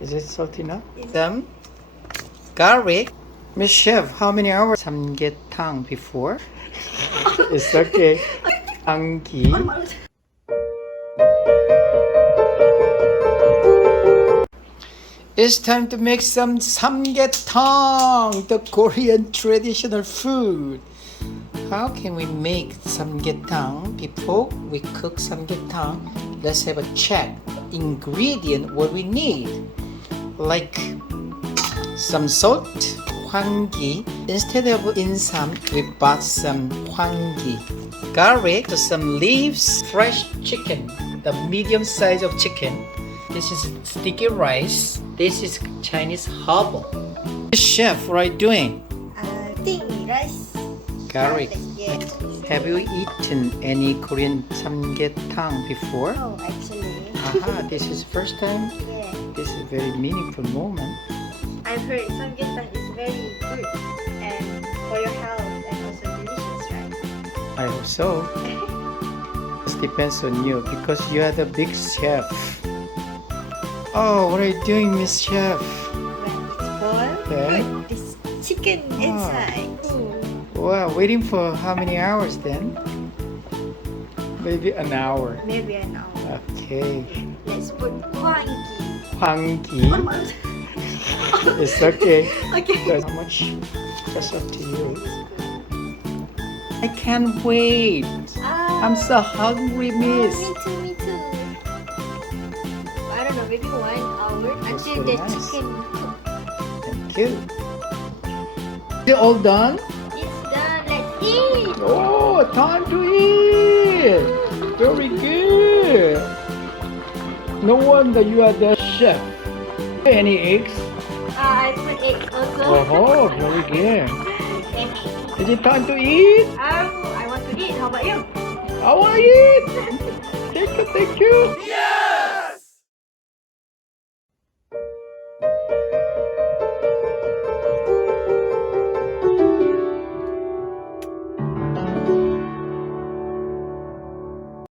Is it salty enough? Some garlic. Miss Chef, how many hours samgyetang before? It's okay. Angi. It's time to make some samgyetang, the Korean traditional food. How can we make samgyetang? Before we cook samgyetang, let's have a check. Ingredient what we need, like some salt, hwangi. Instead of insam, we bought some hwangi. Garlic, some leaves, fresh chicken, the medium size of chicken. This is sticky rice. This is Chinese herbal. Chef, what are you doing? Tili rice. Garlic. Yes. Have you eaten any Korean samgyetang before? Oh, actually. Aha, this is first time? Yeah. This is a very meaningful moment. I've heard Samgyetang is very good and for your health and also delicious, right? I hope so. It depends on you because you are the big chef. Oh, what are you doing, Miss Chef? When it's boiled, Yeah. put this chicken inside. Wow, waiting for how many hours then? Maybe an hour. Maybe an hour. Okay. Let's put hwangi. Hwangi. It's okay. Okay. How much? That's up to you. I can't wait. I'm so hungry, miss. Me too, me too. I don't know, maybe 1 hour That's until so the nice. chicken cook. Thank you. Is it all done? It's done. Let's eat. Oh, time to eat. Very good. No wonder you are the chef. Any eggs? I put eggs also. Oh, very good. Is it time to eat? I want to eat. How about you? I want to eat. Thank you, thank you.